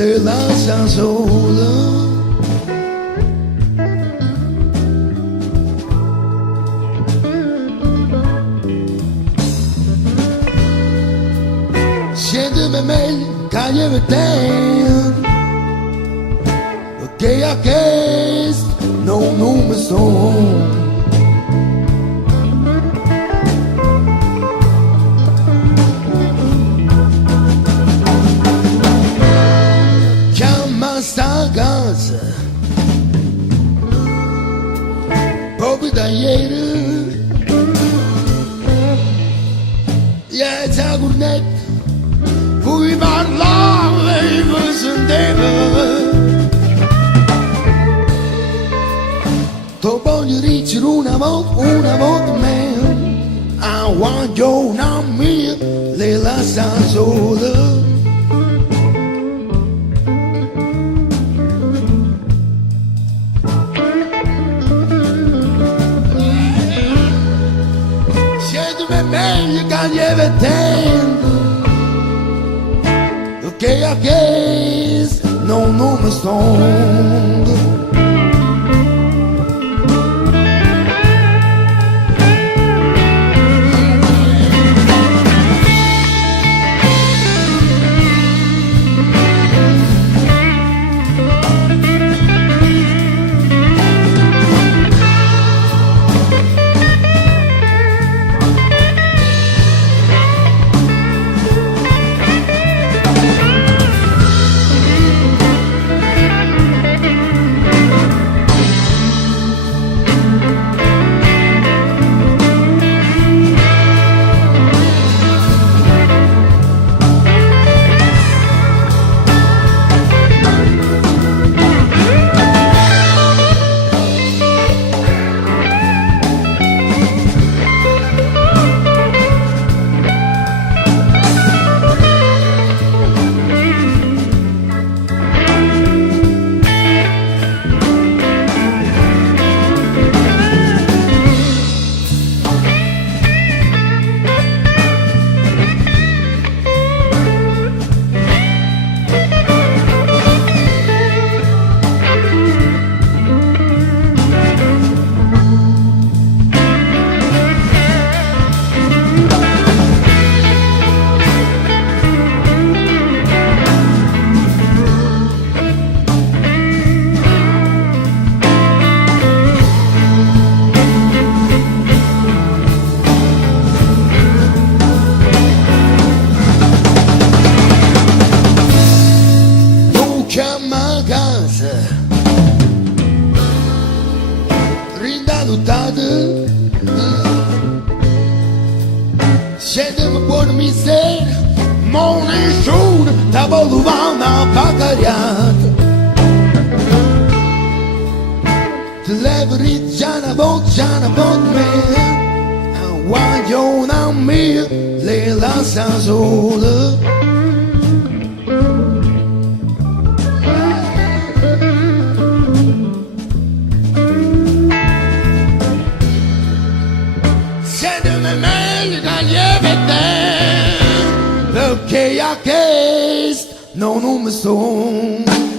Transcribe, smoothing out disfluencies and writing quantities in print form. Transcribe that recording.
le lascia sola. Siénteme meglio, cagliami te, che a questo non mi sto. Sta casa proprio da ieri, ieri c'è cornetta cui parlava e mi sentiva. Tu voglio ricere una volta me, a guaglio una mia, le lascia sola. Meglio che lieve tempo che a questo non mi sto. Chiama a casa rindalutada, siete-me buona miseria, ma nessuno ti voleva una pagariata. Ti levi già una volta me, a guagliona mia, le lascia sola. Meglio che lieve tempo che a questo non mi sto.